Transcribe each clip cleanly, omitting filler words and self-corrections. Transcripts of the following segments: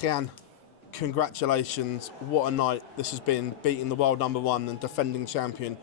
Gian, congratulations. What a night this has been, beating the world number one and defending champion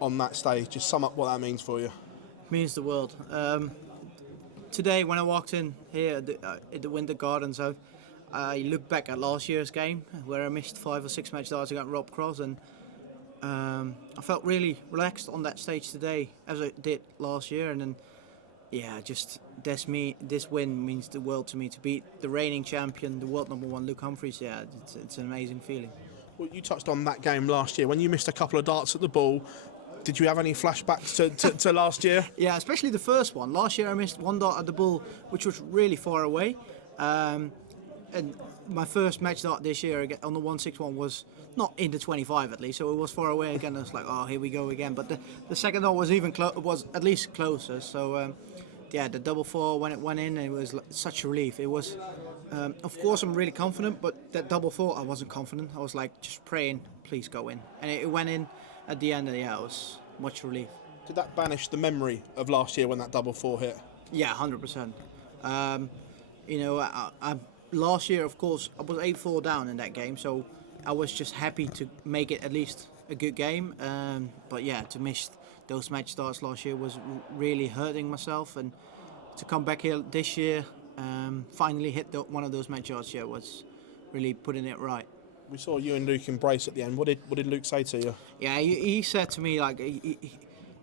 on that stage. Just sum up what that means for you. Means the world. Today, when I walked in here at the Winter Gardens, I looked back at last year's game where I missed 5 or 6 match darts against Rob Cross, and I felt really relaxed on that stage today as I did last year. And then, yeah, just this win means the world to me. To beat the reigning champion, the world number one, Luke Humphries. Yeah, it's an amazing feeling. Well, you touched on that game last year when you missed a couple of darts at the ball. Did you have any flashbacks to last year? Yeah, especially the first one. Last year I missed one dart at the bull, which was really far away. And my first match dart this year on the 161 was not in the 25 at least, so it was far away again. I was like, oh, here we go again. But the second dart was was at least closer. So yeah, the double four when it went in, it was such a relief. It was, of course, I'm really confident, but that double four I wasn't confident. I was like just praying, please go in, and it went in at the end. Yeah, it was much relief. Did that banish the memory of last year when that double four hit? Yeah, 100%. You know, I last year, of course, I was 8-4 down in that game, so I was just happy to make it at least a good game. But yeah, to miss those match starts last year was really hurting myself, and to come back here this year, finally hit one of those match starts, yeah, was really putting it right. We saw you and Luke embrace at the end. What did Luke say to you? Yeah, he said to me, like,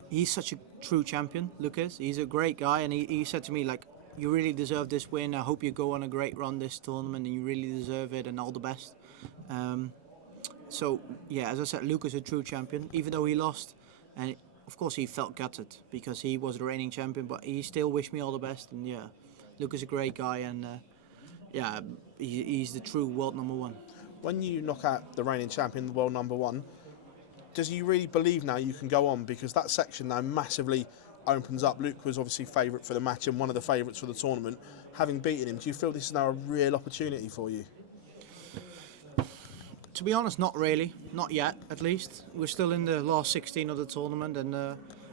he's such a true champion, Luke is. He's a great guy, and he said to me, like, you really deserve this win. I hope you go on a great run this tournament, and you really deserve it, and all the best. So, yeah, as I said, Luke is a true champion, even though he lost. And, of course, he felt gutted because he was the reigning champion, but he still wished me all the best. And, yeah, Luke is a great guy, and, yeah, he's the true world number one. When you knock out the reigning champion, the world number one, does he really believe now you can go on? Because that section now massively opens up. Luke was obviously favourite for the match and one of the favourites for the tournament. Having beaten him, do you feel this is now a real opportunity for you? To be honest, not really. Not yet, at least. We're still in the last 16 of the tournament, and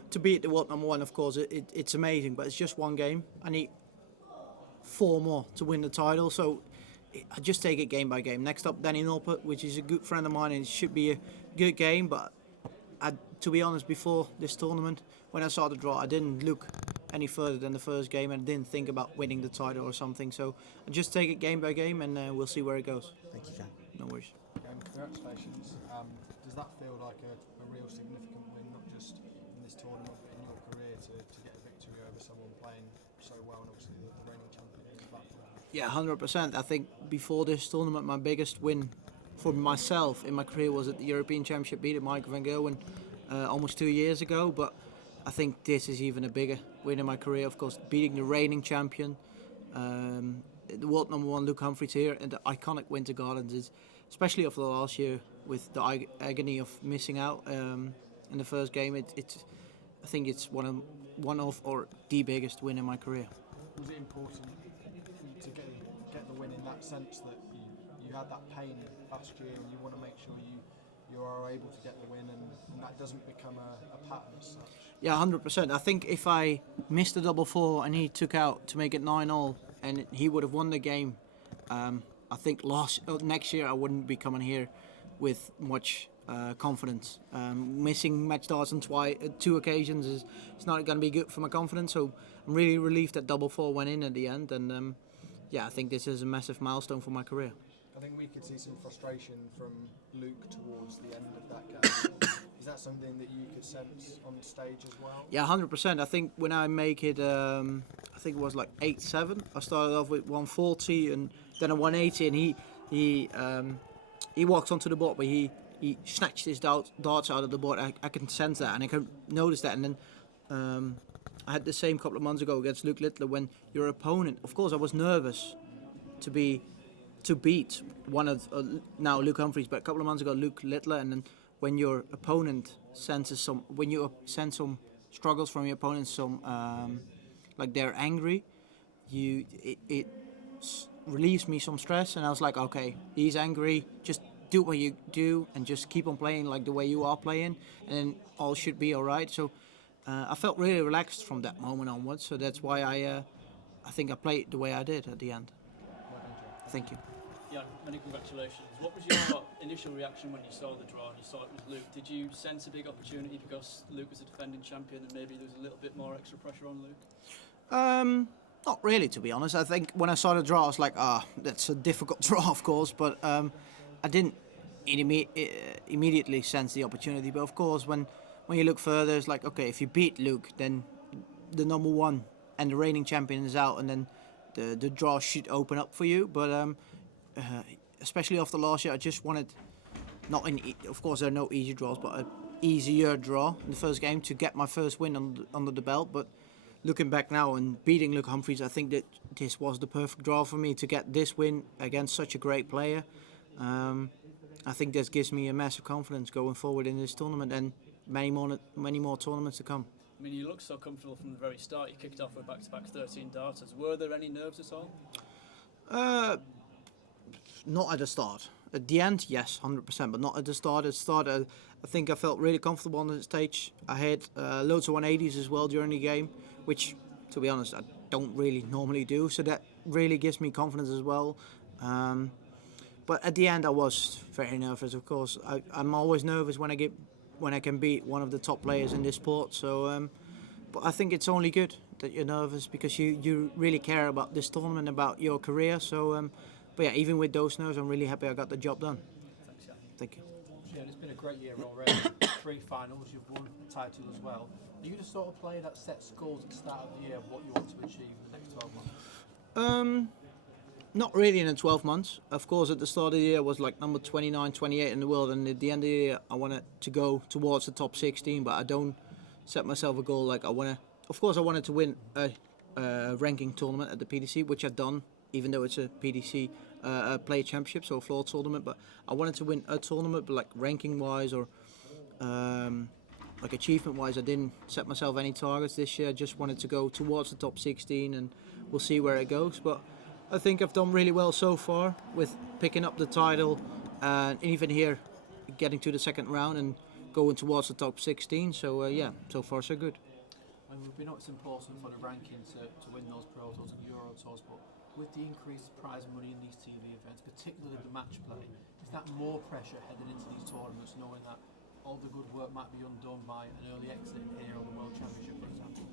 to beat the world number one, of course, it's amazing, but it's just one game. I need 4 more to win the title, so I just take it game by game. Next up, Danny Norput, which is a good friend of mine, and it should be a good game, but to be honest, before this tournament, when I saw the draw, I didn't look any further than the first game, and I didn't think about winning the title or something. So I just take it game by game, and we'll see where it goes. Thank you, Ken. No worries. Congratulations. Does that feel like a real significant win, not just in this tournament, but in your career, to get a victory over someone playing so well, and obviously the reigning champion in the platform? Yeah, 100%. I think before this tournament, my biggest win for myself in my career was at the European Championship, beating Michael van Gerwen almost 2 years ago. But I think this is even a bigger win in my career. Of course, beating the reigning champion, the world number one, Luke Humphries here, and the iconic Winter Gardens is, especially after last year with the agony of missing out in the first game. I think it's one of or the biggest win in my career. Was it important to get the win in that sense that you had that pain last year, and you want to make sure you are able to get the win, and that doesn't become a pattern as such? Yeah, 100%. I think if I missed the double four and he took out to make it 9-all, and he would have won the game, I think next year I wouldn't be coming here with much confidence. Missing match darts on 2 occasions is not going to be good for my confidence. So I'm really relieved that double four went in at the end, and yeah, I think this is a massive milestone for my career. I think we could see some frustration from Luke towards the end of that game. Is that something that you could sense on stage as well? Yeah, 100%. I think when I make it, I think it was like 8-7. I started off with 140 and then a 180, and he walks onto the board, but he snatched his darts out of the board. I can sense that, and I can notice that. And then I had the same couple of months ago against Luke Littler when your opponent. Of course, I was nervous to beat one of now Luke Humphries, but a couple of months ago Luke Littler, and then when your opponent senses some struggles from your opponent, like they're angry, it relieves me some stress, and I was like, okay, he's angry, just do what you do and just keep on playing like the way you are playing, and then all should be all right. So I felt really relaxed from that moment onwards, so that's why I think I played the way I did at the end. Thank you. Yeah, many congratulations. What was your initial reaction when you saw the draw and you saw it was Luke? Did you sense a big opportunity because Luke was a defending champion and maybe there was a little bit more extra pressure on Luke? Not really, to be honest. I think when I saw the draw, I was like, that's a difficult draw, of course, but I didn't immediately sense the opportunity. But of course, when you look further, it's like, okay, if you beat Luke, then the number one and the reigning champion is out, and then the draw should open up for you. But especially after last year, I just wanted, of course there are no easy draws, but an easier draw in the first game to get my first win under the belt. But looking back now and beating Luke Humphries, I think that this was the perfect draw for me to get this win against such a great player. I think this gives me a massive confidence going forward in this tournament and many more tournaments to come. I mean, you looked so comfortable from the very start. You kicked off with back-to-back 13 darters. Were there any nerves at all? Not at the start. At the end, yes, 100%, but not at the start. At the start, I think I felt really comfortable on the stage. I had loads of 180s as well during the game, which, to be honest, I don't really normally do. So that really gives me confidence as well. But at the end, I was very nervous. Of course, I'm always nervous when I can beat one of the top players in this sport. So, but I think it's only good that you're nervous because you really care about this tournament, about your career. So, but yeah, even with those nerves, I'm really happy I got the job done. Thanks, Jan. Thank you. Yeah, it's been a great year already. 3 finals, you've won a title as well. Are you the sort of player that sets goals at the start of the year of what you want to achieve in the next 12 months? Not really in the 12 months. Of course, at the start of the year, I was like number 29, 28 in the world, and at the end of the year, I wanted to go towards the top 16, but I don't set myself a goal like I want to. Of course, I wanted to win a ranking tournament at the PDC, which I've done, even though it's a PDC play championship, so a floor tournament, but I wanted to win a tournament, but like ranking-wise or like achievement-wise, I didn't set myself any targets this year. I just wanted to go towards the top 16, and we'll see where it goes. But I think I've done really well so far with picking up the title and even here getting to the second round and going towards the top 16. So yeah, so far so good. And we know it's important for the ranking to win those Pro Tours and Euro Tours, but with the increased prize money in these TV events, particularly the match play, is that more pressure heading into these tournaments, knowing that all the good work might be undone by an early exit here on the World Championship, for example?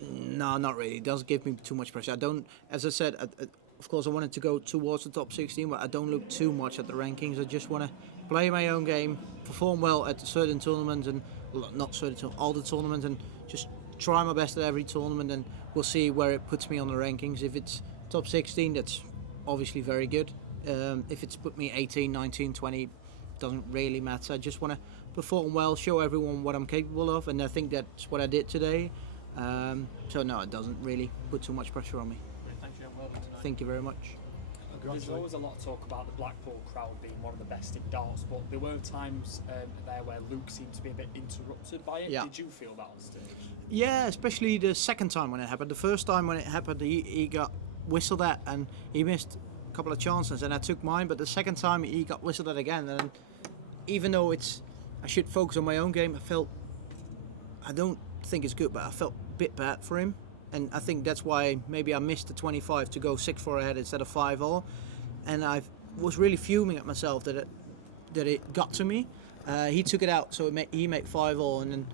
No, not really. It doesn't give me too much pressure. I don't, as I said, of course I wanted to go towards the top 16, but I don't look too much at the rankings. I just want to play my own game, perform well at certain tournaments, and not certain, all the tournaments, and just try my best at every tournament, and we'll see where it puts me on the rankings. If it's top 16, that's obviously very good. If it's put me 18, 19, 20, doesn't really matter. I just want to perform well, show everyone what I'm capable of, and I think that's what I did today. So no, it doesn't really put too much pressure on me. Thank you, and well done tonight. Thank you very much. There's always a lot of talk about the Blackpool crowd being one of the best in darts, but there were times there where Luke seemed to be a bit interrupted by it. Yeah. Did you feel that on stage? Yeah, especially the second time when it happened. The first time when it happened, he got whistled at and he missed a couple of chances, and I took mine. But the second time he got whistled at again, and even though I should focus on my own game, I don't think it's good, but I felt a bit bad for him. And I think that's why maybe I missed the 25 to go 6-4 ahead instead of 5-all. And I was really fuming at myself that it got to me. He took it out, so he made 5-all, and then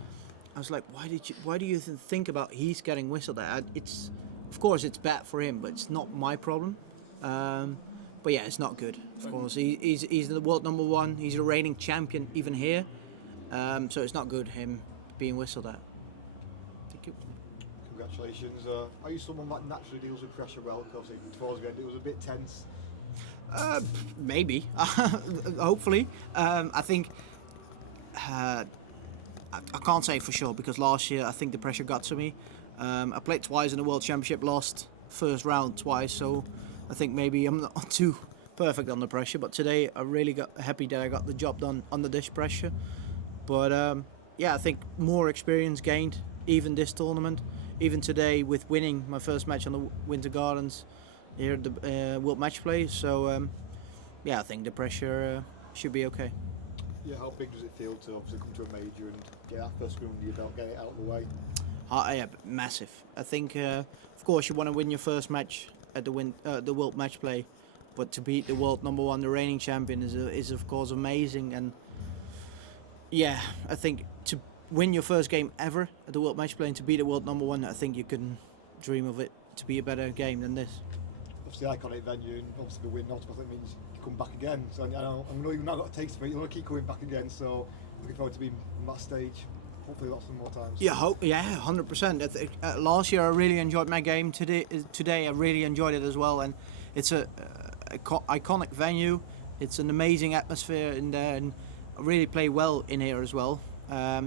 I was like, why do you think about he's getting whistled at? Of course it's bad for him, but it's not my problem. But yeah, it's not good. Of course, he's the world number 1. He's a reigning champion even here. So it's not good him being whistled at. Thank you. Congratulations. Are you someone that naturally deals with pressure well? Because towards the end it was a bit tense. Maybe. Hopefully. I think I can't say for sure because last year I think the pressure got to me. I played twice in the World Championship, lost first round twice, so I think maybe I'm not too perfect under pressure. But today I really got happy that I got the job done under this pressure. But yeah, I think more experience gained even this tournament. Even today with winning my first match on the Winter Gardens here at the World Matchplay. So yeah, I think the pressure should be okay. Yeah, how big does it feel to obviously come to a major and get that first win under your belt, get it out of the way? Yeah, massive. I think, of course, you want to win your first match at the World Matchplay. but to beat the world number one, the reigning champion, is of course amazing. And yeah, I think to win your first game ever at the World Matchplay and to beat the world number one, I think you couldn't dream of it to be a better game than this. Obviously, iconic venue, and obviously the win automatically means you come back again. So I know you've now got a taste of it. You want to keep coming back again. So looking forward to being on that stage. Hopefully, lots of more times. Yeah, 100%. Last year I really enjoyed my game. Today I really enjoyed it as well, and it's a iconic venue. It's an amazing atmosphere in there, and I really play well in here as well.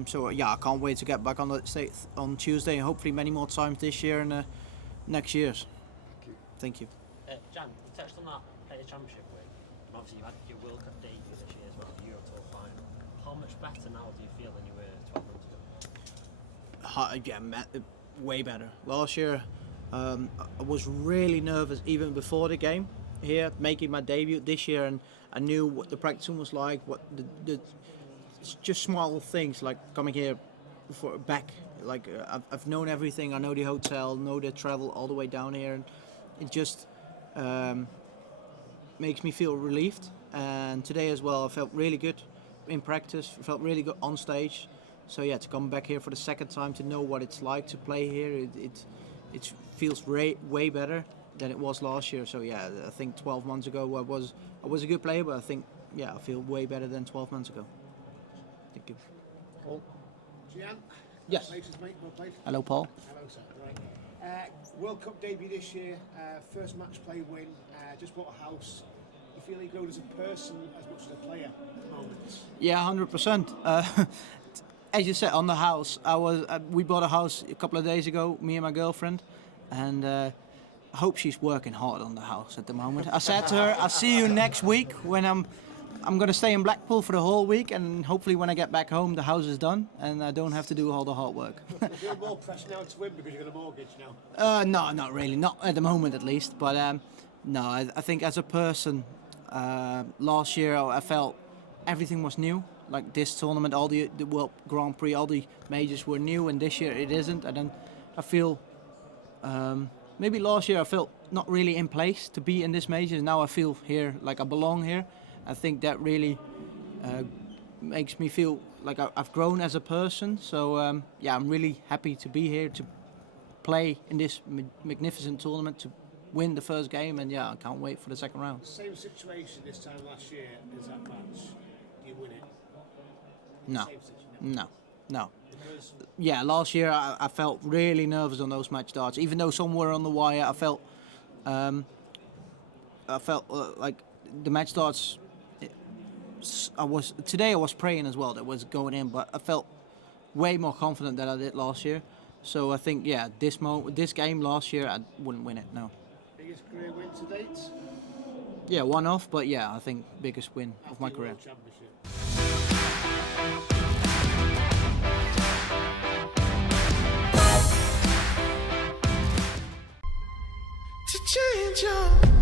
So yeah, I can't wait to get back on the stage on Tuesday, and hopefully many more times this year and next year's. Thank you. Jan, you touched on that Player Championship win, and obviously you had your World Cup debut this year as well, the Euro Tour final. How much better now do you feel than you were 12 months ago? Way better. Last year, I was really nervous even before the game here, making my debut this year, and I knew what the practice room was like, what the just small things like coming here back. Like I've known everything. I know the hotel, know the travel all the way down here, and it just makes me feel relieved. And today as well, I felt really good in practice. Felt really good on stage. So yeah, to come back here for the second time, to know what it's like to play here, it feels way better than it was last year. So yeah, I think 12 months ago I was a good player, but I think I feel way better than 12 months ago. Thank you. Paul. Gian? Yes. Congratulations, mate. Well played. Hello, Paul. Hello, sir. Right. World Cup debut this year, first match play win, just bought a house. You feel you grown as a person as much as a player at the moment? Yeah, 100%. As you said, on the house, we bought a house a couple of days ago, me and my girlfriend, and I hope she's working hard on the house at the moment. I said to her, I'll see you next week when I'm going to stay in Blackpool for the whole week, and hopefully when I get back home, the house is done, and I don't have to do all the hard work. Do you feel more pressure now to win because you've got a mortgage now? No, not really. Not at the moment, at least. But no, I think as a person, last year I felt everything was new. Like this tournament, all the World Grand Prix, all the majors were new, and this year it isn't. And then I feel maybe last year I felt not really in place to be in this major. Now I feel here like I belong here. I think that really makes me feel like I've grown as a person. So yeah, I'm really happy to be here to play in this magnificent tournament, to win the first game, and yeah, I can't wait for the second round. Same situation this time last year as that match. Do you win it? No, Same situation, no. Because Yeah, last year I felt really nervous on those match darts. Even though some were on the wire, I felt like the match darts. Today I was praying as well that it was going in, but I felt way more confident than I did last year. So I think this game last year I wouldn't win it. No. biggest career win to date? Yeah, one off, but yeah, I think biggest win of my After career. World Championship. To change your